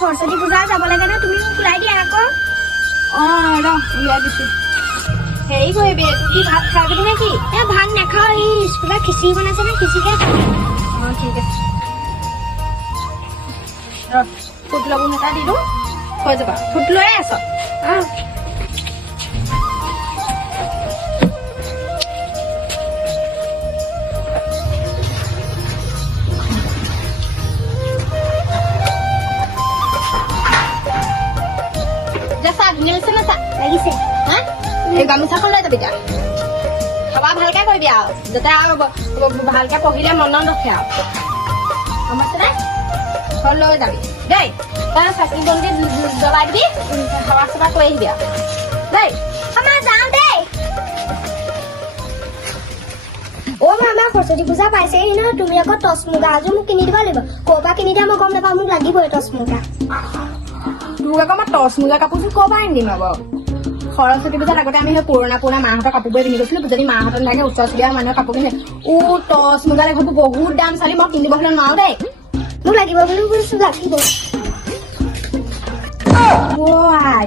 সৰস্বতী পূজা যাব লাগে ন তুমি মোক ওলাই দিয়া আকৌ উলিয়াই দিছো হেৰি কৰিবি কি ভাত খাই বুলি নে কি ভাত নাখাওঁ এই স্কুলত খিচিৰি বনাইছে নে খিচিৰিকে ঠিক আছে ফুট লগুণ এটা দিলো হৈ যাবা ফুট লৈয়ে আছ লাগিছে এই গামোচাখন লৈ যাবি এতিয়া খাবা ভালকে কৰিবি আৰু যাতে আৰু ভালকে পঢ়িলে মনত ৰখে আৰু গম পাইছেনে ঘৰ লৈ যাবি দেই তই চাকি বন্তি জ্বলাই দিবি সেৱা চেৱা কৰি আহিবি আৰু দেই আমাৰ যাওঁ দেই মামা সৰস্বতী পূজা পাইছেহি নহয় তুমি আকৌ টচ মুগা এযোৰ মোক কিনি দিব লাগিব ক'ৰ পৰা কিনি দিয়া মই গম নাপাওঁ মোক লাগিবই টচ মুগা তোক আকৌ মই টচ মুগা কাপোৰযোৰ ক'ৰ পৰা আনি দিম আকৌ সৰস্বতী পূজাৰ আগতে আমি সেই পুৰণা মাহঁতৰ কাপোৰবোৰে পিন্ধি গৈছিলো যদি মাহঁতৰ লাগে ওচৰ চুবুৰীয়া মানুহৰ কাপোৰ কিনে টচ মুগা দেখোন বহুত দাম চালি মই কিনিব হ'লে নোৱাৰো দেই মোক লাগিব বুলি কৈছো লাগিব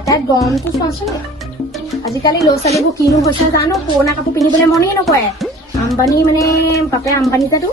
তাই গৰমটো চোৱাচোন আজিকালি ল'ৰা ছোৱালীবোৰ কিনো হৈছে জানো পুৰণা কাপোৰ পিন্ধিবলৈ মনেই নকৰে আম্বানী মানে বাপে আম্বানী যাতো